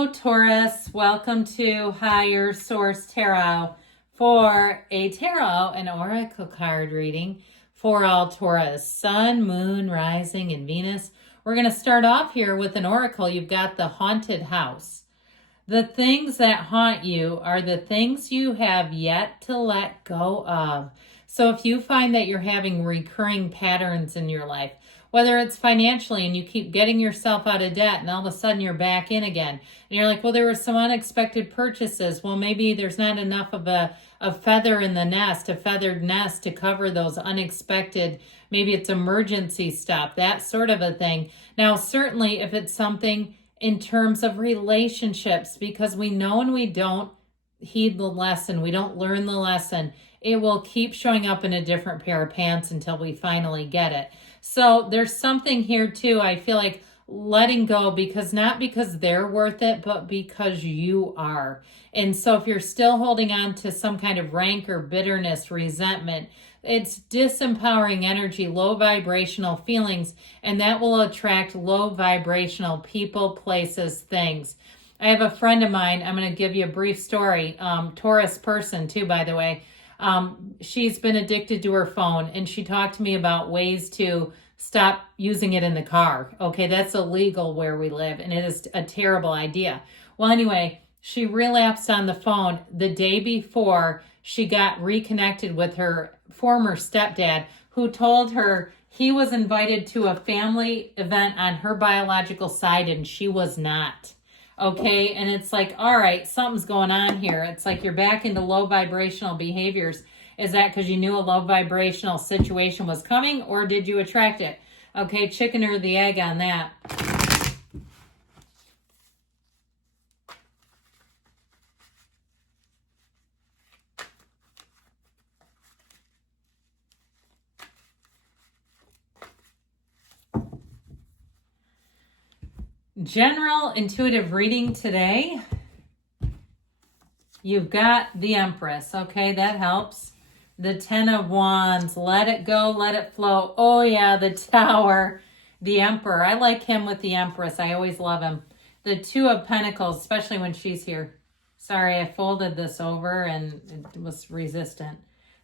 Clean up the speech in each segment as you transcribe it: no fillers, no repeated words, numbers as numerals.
Hello, Taurus. Welcome to Higher Source Tarot for a tarot and oracle card reading for all Taurus, Sun, Moon, Rising, and Venus. We're going to start off here with an oracle. You've got the haunted house. The things that haunt you are the things you have yet to let go of. So if you find that you're having recurring patterns in your life, whether it's financially and you keep getting yourself out of debt and all of a sudden you're back in again, and you're like, well, there were some unexpected purchases. Well, maybe there's not enough of a feather in the nest, a feathered nest to cover those unexpected, maybe it's emergency stuff, that sort of a thing. Now, certainly if it's something in terms of relationships, because we know when we don't heed the lesson, we don't learn the lesson, it will keep showing up in a different pair of pants until we finally get it. So there's something here too, I feel like letting go, because not because they're worth it, but because you are. And so if you're still holding on to some kind of rancor, bitterness, resentment, it's disempowering energy, low vibrational feelings, and that will attract low vibrational people, places, things. I have a friend of mine, I'm going to give you a brief story, Taurus person too, by the way. She's been addicted to her phone, and she talked to me about ways to stop using it in the car. Okay, that's illegal where we live, and it is a terrible idea. Well, anyway, she relapsed on the phone the day before she got reconnected with her former stepdad, who told her he was invited to a family event on her biological side and she was not. Okay, and it's like, all right, something's going on here. It's like you're back into low vibrational behaviors. Is that because you knew a low vibrational situation was coming, or did you attract it? Okay, chicken or the egg on that. General intuitive reading today. You've got the Empress. Okay, that helps. The Ten of Wands. Let it go, let it flow. Oh yeah, the Tower. The Emperor. I like him with the Empress. I always love him. The Two of Pentacles, especially when she's here. Sorry, I folded this over and it was resistant.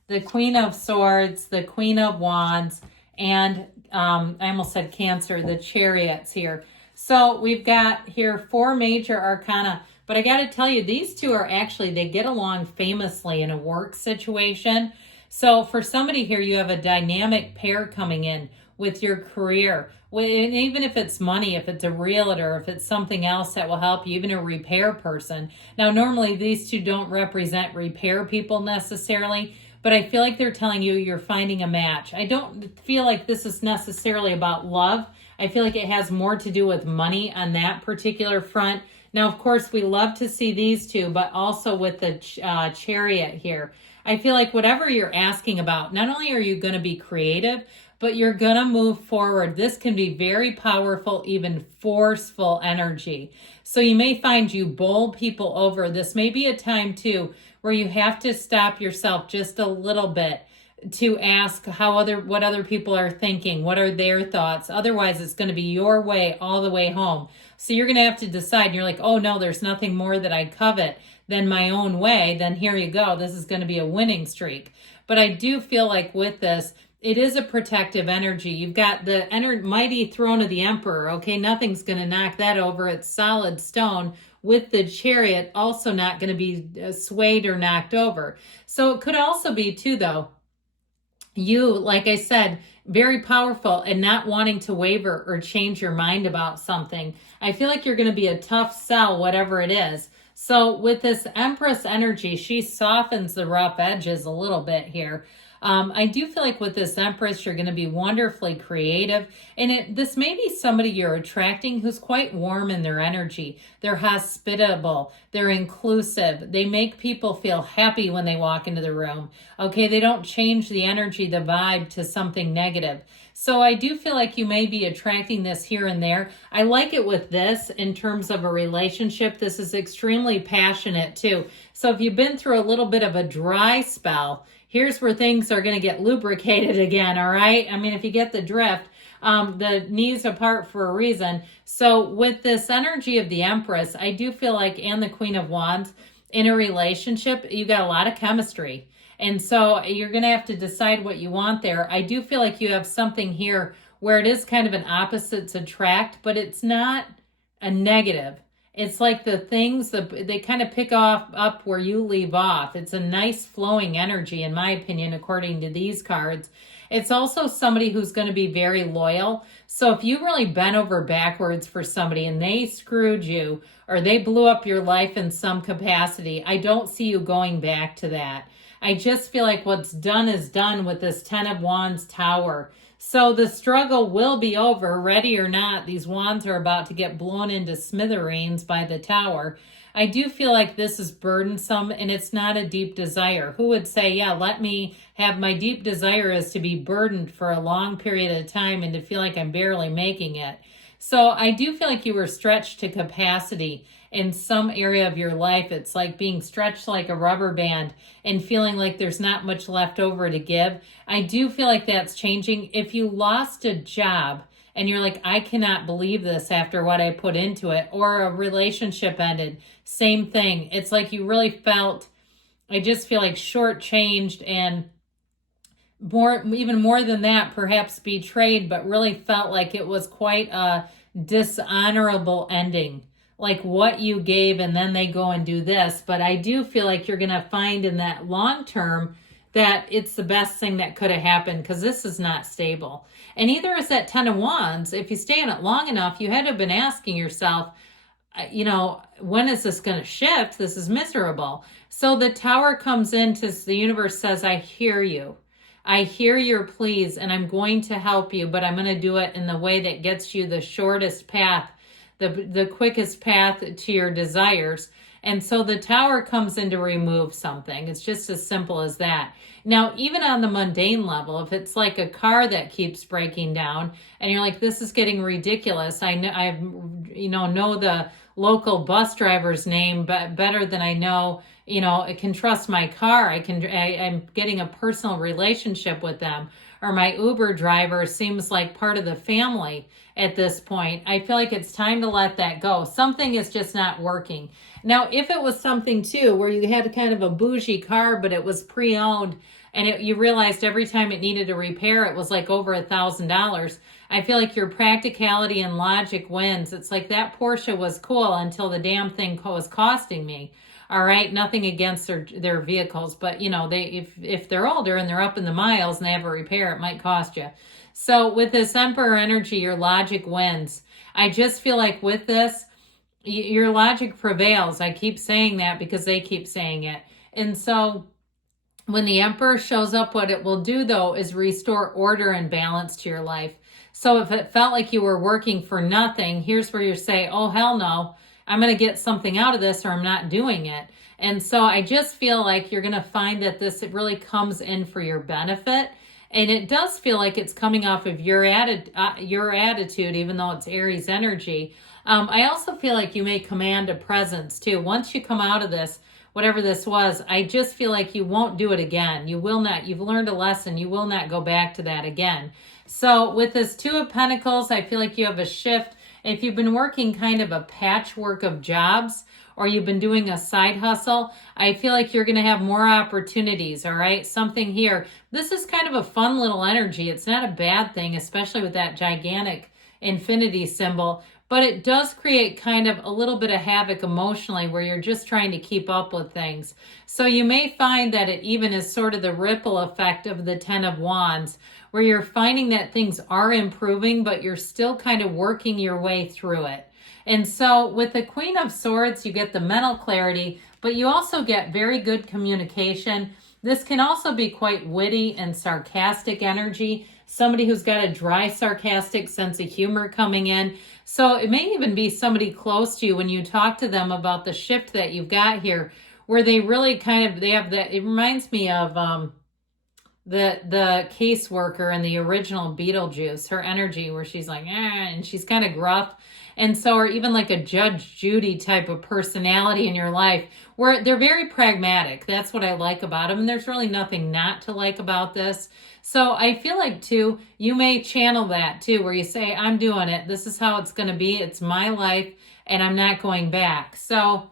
The Queen of Swords, the Queen of Wands, and I almost said Cancer, the Chariots here. So we've got here 4 major arcana, but I got to tell you, these two are actually, they get along famously in a work situation. So for somebody here, you have a dynamic pair coming in with your career. And even if it's money, if it's a realtor, if it's something else that will help you, even a repair person. Now, normally these two don't represent repair people necessarily, but I feel like they're telling you you're finding a match. I don't feel like this is necessarily about love. I feel like it has more to do with money on that particular front. Now, of course, we love to see these two, but also with the Chariot here. I feel like whatever you're asking about, not only are you going to be creative, but you're going to move forward. This can be very powerful, even forceful energy. So you may find you bowl people over. This may be a time, too, where you have to stop yourself just a little bit to ask what other people are thinking, what are their thoughts. Otherwise, it's going to be your way all the way home. So you're going to have to decide. You're like, oh no, there's nothing more that I covet than my own way. Then here you go. This is going to be a winning streak. But I do feel like with this, it is a protective energy. You've got the mighty throne of the Emperor. Okay, nothing's going to knock that over. It's solid stone, with the Chariot also not going to be swayed or knocked over. So it could also be too, though, you, like I said, very powerful and not wanting to waver or change your mind about something. I feel like you're going to be a tough sell, whatever it is. So with this Empress energy, she softens the rough edges a little bit here. I do feel like with this Empress, you're going to be wonderfully creative. And this may be somebody you're attracting who's quite warm in their energy. They're hospitable. They're inclusive. They make people feel happy when they walk into the room. Okay, they don't change the energy, the vibe to something negative. So I do feel like you may be attracting this here and there. I like it with this in terms of a relationship. This is extremely passionate too. So if you've been through a little bit of a dry spell, here's where things are going to get lubricated again, all right? I mean, if you get the drift, the knees apart for a reason. So with this energy of the Empress, I do feel like, and the Queen of Wands, in a relationship, you got a lot of chemistry. And so you're going to have to decide what you want there. I do feel like you have something here where it is kind of an opposites attract, but it's not a negative. It's like the things that they kind of pick up where you leave off. It's a nice flowing energy, in my opinion, according to these cards. It's also somebody who's going to be very loyal. So if you really bent over backwards for somebody and they screwed you or they blew up your life in some capacity, I don't see you going back to that. I just feel like what's done is done with this 10 of Wands Tower. So the struggle will be over, ready or not. These wands are about to get blown into smithereens by the Tower. I do feel like this is burdensome and it's not a deep desire. Who would say, yeah, let me have my deep desire is to be burdened for a long period of time and to feel like I'm barely making it. So I do feel like you were stretched to capacity in some area of your life. It's like being stretched like a rubber band and feeling like there's not much left over to give. I do feel like that's changing. If you lost a job and you're like, I cannot believe this after what I put into it, or a relationship ended, same thing. It's like you really felt, I just feel like shortchanged and even more than that, perhaps betrayed, but really felt like it was quite a dishonorable ending. Like what you gave and then they go and do this. But I do feel like you're going to find in that long term that it's the best thing that could have happened, because this is not stable. And either is that 10 of Wands. If you stay in it long enough, you had to have been asking yourself, when is this going to shift? This is miserable. So the Tower comes into the universe, says, I hear you. I hear your pleas and I'm going to help you, but I'm going to do it in the way that gets you the shortest path, the quickest path to your desires. And so the Tower comes in to remove something. It's just as simple as that. Now, even on the mundane level, if it's like a car that keeps breaking down and you're like, this is getting ridiculous. I know the local bus driver's name better than I know, I can trust my car. I'm getting a personal relationship with them. Or my Uber driver seems like part of the family at this point. I feel like it's time to let that go. Something is just not working. Now, if it was something too, where you had kind of a bougie car, but it was pre-owned and you realized every time it needed a repair, it was like over $1,000. I feel like your practicality and logic wins. It's like that Porsche was cool until the damn thing was costing me. All right, nothing against their vehicles, but if they're older and they're up in the miles and they have a repair, it might cost you. So with this Emperor energy, your logic wins. I just feel like with this, your logic prevails. I keep saying that because they keep saying it. And so when the Emperor shows up, what it will do though is restore order and balance to your life. So if it felt like you were working for nothing, here's where you say, oh, hell no. I'm going to get something out of this or I'm not doing it. And so I just feel like you're going to find that it really comes in for your benefit. And it does feel like it's coming off of your attitude, even though it's Aries energy. I also feel like you may command a presence too. Once you come out of this, whatever this was, I just feel like you won't do it again. You will not. You've learned a lesson. You will not go back to that again. So with this Two of Pentacles, I feel like you have a shift. If you've been working kind of a patchwork of jobs or you've been doing a side hustle, I feel like you're going to have more opportunities, all right? Something here. This is kind of a fun little energy. It's not a bad thing, especially with that gigantic infinity symbol, but it does create kind of a little bit of havoc emotionally where you're just trying to keep up with things. So you may find that it even is sort of the ripple effect of the 10 of Wands, where you're finding that things are improving, but you're still kind of working your way through it. And so with the Queen of Swords, you get the mental clarity, but you also get very good communication. This can also be quite witty and sarcastic energy. Somebody who's got a dry, sarcastic sense of humor coming in. So it may even be somebody close to you when you talk to them about the shift that you've got here, where they really they have that. It reminds me of the caseworker in the original Beetlejuice, her energy where she's like, and she's kind of gruff. And so, or even like a Judge Judy type of personality in your life, where they're very pragmatic. That's what I like about them. And there's really nothing not to like about this. So I feel like too, you may channel that too, where you say, I'm doing it. This is how it's going to be. It's my life and I'm not going back. So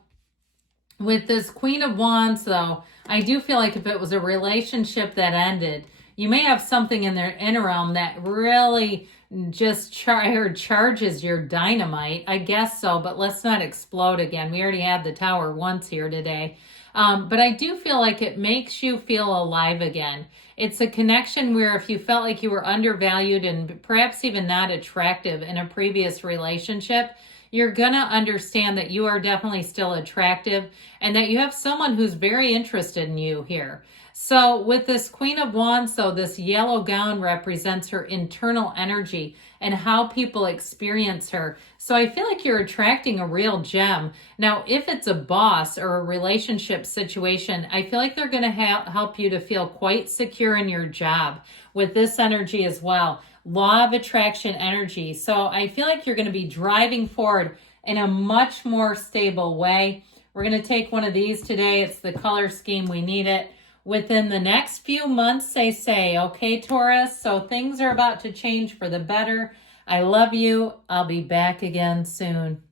with this Queen of Wands though, I do feel like if it was a relationship that ended, you may have something in their interim that really just charges your dynamite. I guess so, but let's not explode again. We already had the Tower once here today. But I do feel like it makes you feel alive again. It's a connection where if you felt like you were undervalued and perhaps even not attractive in a previous relationship, you're going to understand that you are definitely still attractive and that you have someone who's very interested in you here. So with this Queen of Wands, though, this yellow gown represents her internal energy and how people experience her. So I feel like you're attracting a real gem. Now, if it's a boss or a relationship situation, I feel like they're going to help you to feel quite secure in your job with this energy as well. Law of attraction energy. So I feel like you're going to be driving forward in a much more stable way. We're going to take one of these today. It's the color scheme. We need it within the next few months, they say. Okay, Taurus? So things are about to change for the better. I love you. I'll be back again soon.